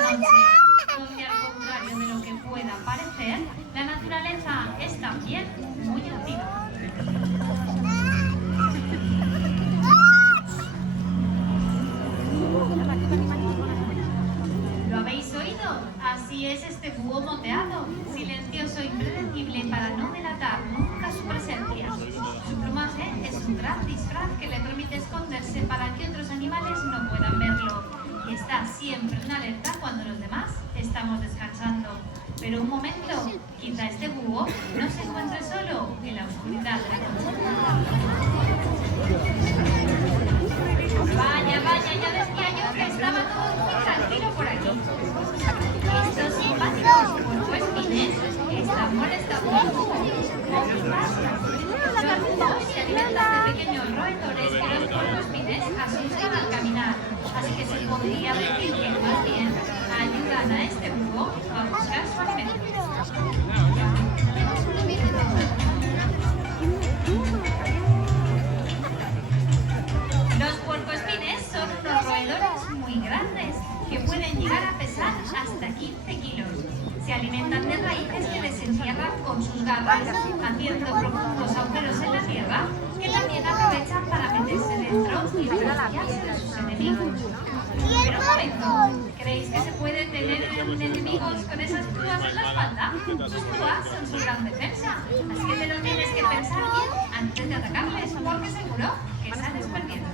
la noche, donde al contrario de lo que pueda parecer, la naturaleza es también muy activa. ¿Lo habéis oído? Así es este búho moteado, silencioso e impredecible para no delatar nunca su presencia. Su plumaje es un gran disfraz que le permite esconderse para que otros animales no puedan verlo. Y está siempre en alerta cuando los demás estamos descansando. Pero un momento, quizá este búho no se encuentre solo en la oscuridad de la noche. Vaya, vaya, ya decía yo que estaba todo muy tranquilo por aquí. Estos simpáticos puercoespines están molestando al búho. ¿Qué pasa? Los búhos se alimentan de pequeños roedores que los puercoespines asustan al caminar. Así que se podría decir que más bien ayudan a este búho a buscar su alimento. Los puercoespines son unos roedores muy grandes que pueden llegar a pesar hasta 15 kilos. Se alimentan de raíces que desentierran con sus garras, haciendo profundos agujeros en la tierra que también aprovechan para meterse dentro y beneficiarse de sus enemigos. Pero un momento, ¿creéis que se puede tener enemigos con esas púas en la espalda? Sus púas son su gran defensa, así que te lo tienes que pensar bien antes de atacarles, porque seguro que sales perdiendo.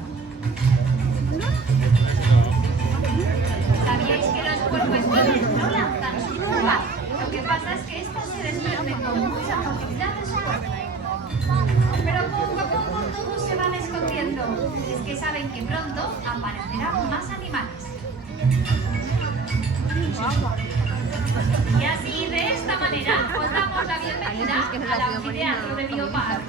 ¿Sabíais que los puercoespines no lanzan sus púas? Lo que pasa es que estas se desprenden con mucha facilidad de su cuerpo. Pero poco a poco todos se van escondiendo. Es que saben que pronto aparecerán más animales. Y así, de esta manera, os damos la bienvenida al anfiteatro de Biopark.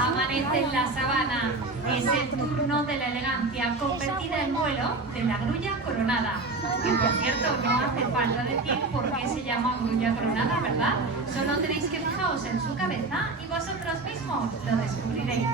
Amanece en la sabana. Es el turno de la elegancia convertida en vuelo de la grulla coronada. Que por cierto, no hace falta decir por qué se llama grulla coronada, ¿verdad? Solo tenéis que fijaros en su cabeza y vosotros mismos lo descubriréis.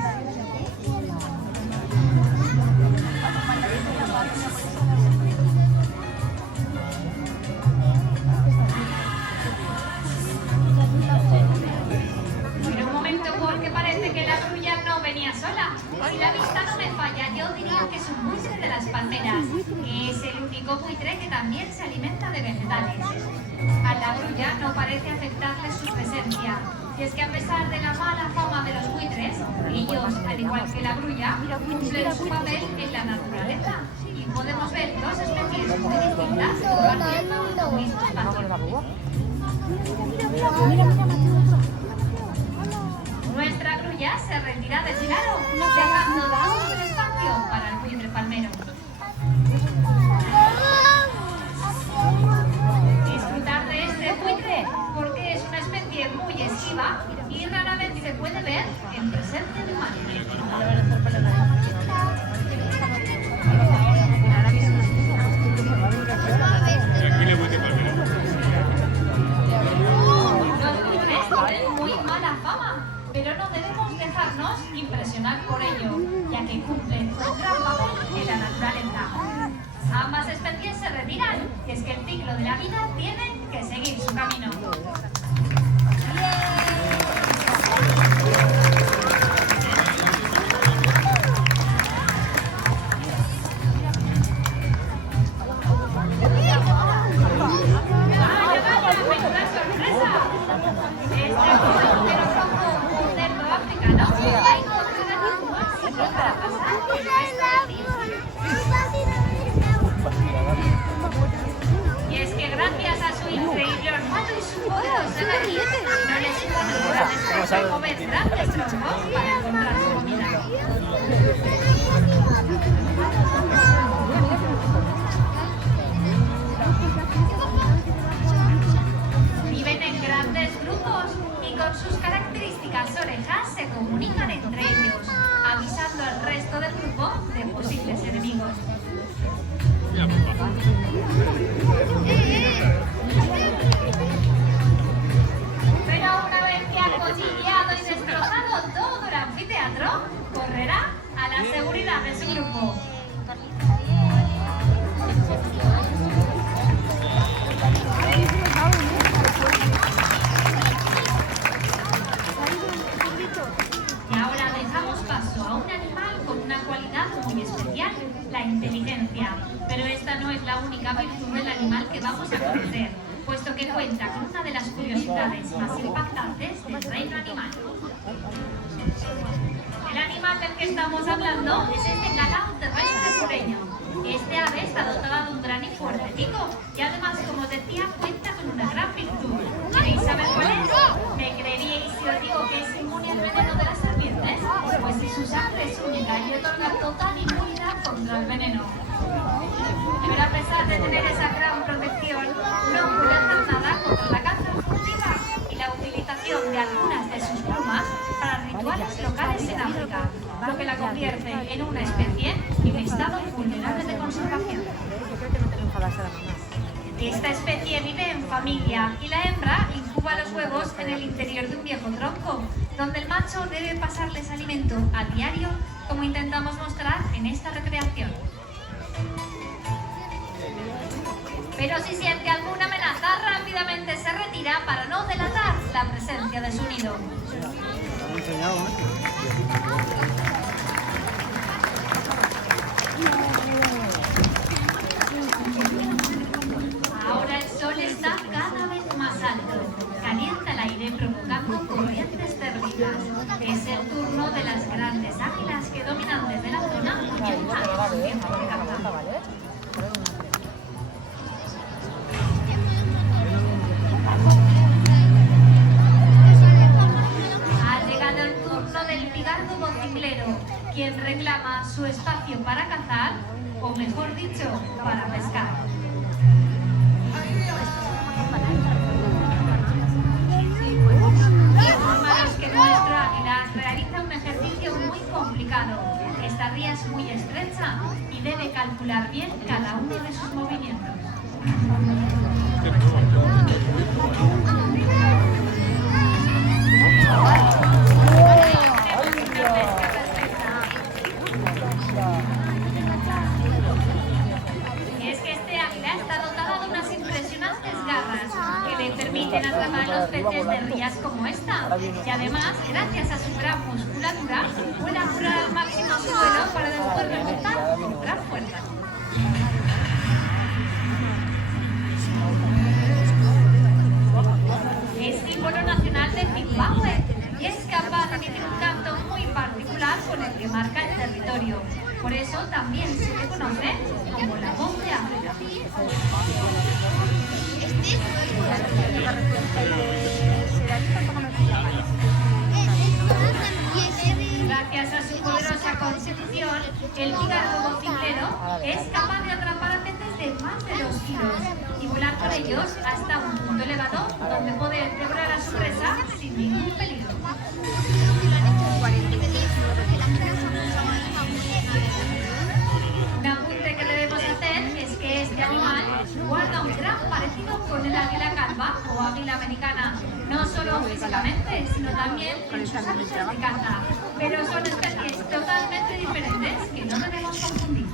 Pero un momento, porque parece que la grulla no venía sola. Si la vista no me falla, yo diría que es un buitre de las palmeras, que es el único buitre que también se alimenta de vegetales. A la grulla no parece afectarle su presencia, y es que a pesar de la mala fama de los buitres, ellos, al igual que la grulla, cumplen su papel en la naturaleza. Y podemos ver dos especies muy distintas compartiendo un mismo espacio. Nuestra grulla se retira del claro, dejando todo el espacio para el buitre palmero. Disfrutar de este buitre porque es una especie muy esquiva y raramente se puede ver en presencia de humanos. Los buitres tienen muy mala fama, pero no debemos dejarnos impresionar por ello, ya que cumplen un gran papel en la naturaleza. Ambas especies se retiran, y es que el ciclo de la vida tiene que seguir su camino. Y es que gracias a su increíble olfato y su poderosa nariz, no les importa comer grandes troncos para encontrar su comida. inteligencia. Pero esta no es la única virtud del animal que vamos a conocer, puesto que cuenta con una de las curiosidades más impactantes del reino animal. El animal del que estamos hablando es este calao terrestre sureño. Este ave está dotada de un gran y fuerte pico y además, como os decía, cuenta con una gran virtud. ¿Queréis saber cuál es? ¿Me creeríais si os digo que es inmune al veneno de las serpientes? Pues si su sangre es única y otorga total inmunidad contra el veneno. Pero a pesar de tener esa gran protección, no puede hacer nada contra la caza furtiva y la utilización de algunas de sus plumas para rituales locales en África, lo que la convierte en una especie en estado vulnerable de conservación. Esta especie vive en familia y la hembra incuba los huevos en el interior de un viejo tronco, donde el macho debe pasarles alimento a diario, como intentamos mostrar en esta recreación. Pero si siente alguna amenaza, rápidamente se retira para no delatar la presencia de su nido. Ahora el sol está cada vez más alto, calienta el aire provocando corrientes térmicas. Es el turno de las grandes águilas que dominan desde la zona huyendo a su tiempo de caza. Quien reclama su espacio para cazar, o mejor dicho, para pescar. Informaros que nuestro águila realiza un ejercicio muy complicado. Esta ría es muy estrecha y debe calcular bien cada uno de sus movimientos. Permiten atrapar los peces de rías como esta y además, gracias a su gran musculatura, puede apurar al máximo su vuelo para después remontar con gran fuerza. Es símbolo nacional de Zimbabue y es capaz de emitir un canto muy particular con el que marca el territorio. Por eso también se le conoce como la voz de África. Gracias a su poderosa constitución, el pigargo vocifero es capaz de atrapar a peces de más de 2 kilos y volar con ellos hasta un punto elevado donde poder devorar a su presa sin ningún peligro. Un apunte que debemos hacer es que este animal guarda un gran parecido con el águila calva o águila americana, no solo físicamente, sino también en sus hábitos de caza, pero son especies totalmente diferentes que no debemos confundir.